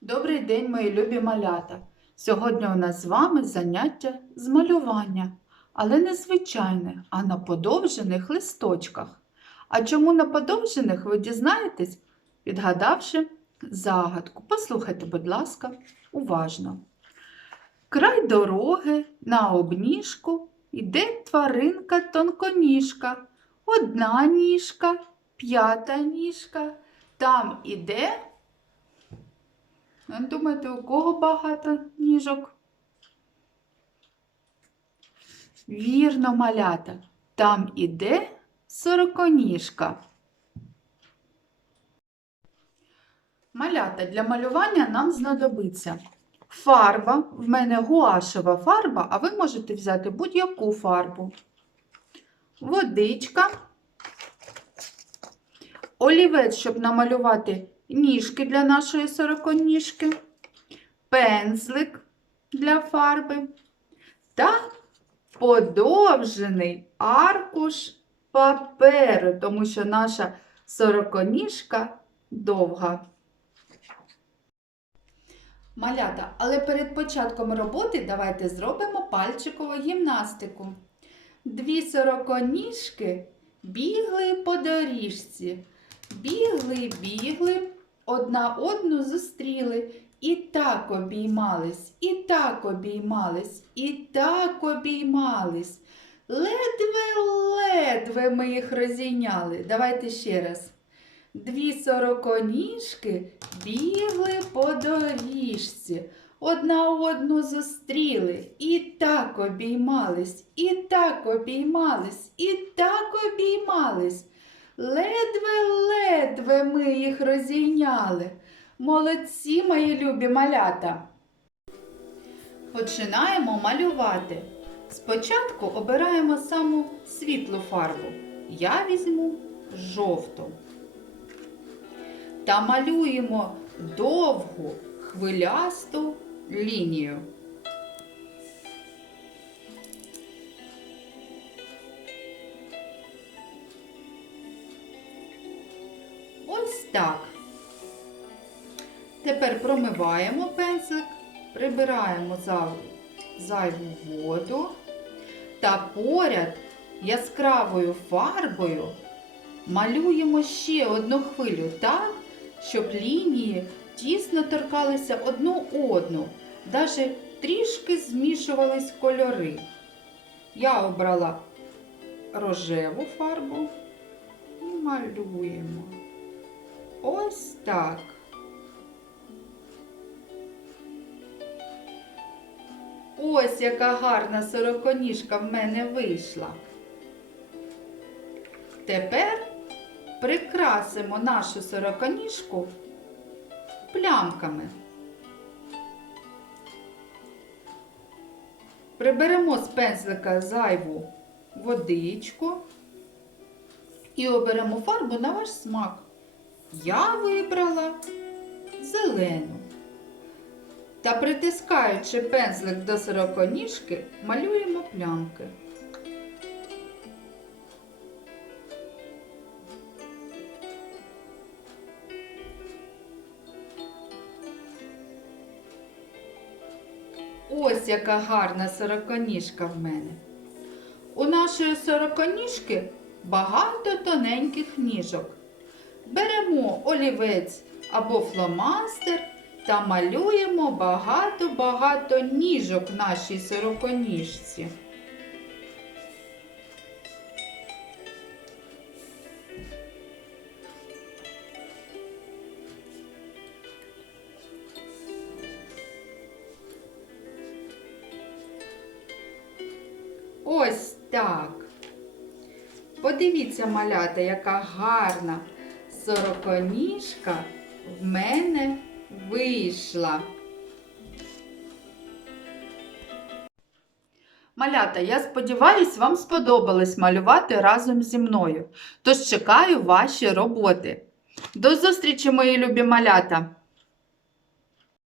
Добрий день, мої любі малята! Сьогодні у нас з вами заняття з малювання, але не звичайне, а на подовжених листочках. А чому на подовжених ви дізнаєтесь, відгадавши загадку. Послухайте, будь ласка, уважно. Край дороги на обніжку йде тваринка тонконіжка. Одна ніжка, п'ята ніжка. Там іде Думаєте, у кого багато ніжок? Вірно, малята. Там іде сороконіжка. Малята для малювання нам знадобиться фарба. В мене гуашева фарба, а ви можете взяти будь-яку фарбу. Водичка. Олівець, щоб намалювати ніжки для нашої сороконіжки, пензлик для фарби та подовжений аркуш паперу, тому що наша сороконіжка довга. Малята, але перед початком роботи давайте зробимо пальчикову гімнастику. Дві сороконіжки бігли по доріжці. Бігли, бігли, одна одну зустріли. І так обіймались, і так обіймались, і так обіймались. Ледве-ледве ми їх розійняли. Давайте ще раз. Дві сороконіжки бігли по доріжці, одна одну зустріли, і так обіймались, і так обіймались, і так обіймались. Ледве-ледве ми їх розійняли. Молодці, мої любі малята. Починаємо малювати. Спочатку обираємо саму світлу фарбу. Я візьму жовту. Та малюємо довгу хвилясту лінію. Ось так. Тепер промиваємо пензлик, прибираємо зайву, воду та поряд яскравою фарбою малюємо ще одну хвилю так, щоб лінії тісно торкалися одну одну, навіть трішки змішувались кольори. Я обрала рожеву фарбу і малюємо. Ось так. Ось яка гарна сороконіжка в мене вийшла. Тепер прикрасимо нашу сороконіжку плямками. Приберемо з пензлика зайву водичку і оберемо фарбу на ваш смак. Я вибрала зелену. Та притискаючи пензлик до сороконіжки, малюємо плямки. Ось яка гарна сороконіжка в мене. У нашої сороконіжки багато тоненьких ніжок. Беремо олівець або фломастер та малюємо багато-багато ніжок нашій сороконіжці. Ось так. Подивіться, малята, яка гарна сороконіжка в мене вийшла. Малята, я сподіваюсь, вам сподобалось малювати разом зі мною. Тож чекаю ваші роботи. До зустрічі, мої любі малята!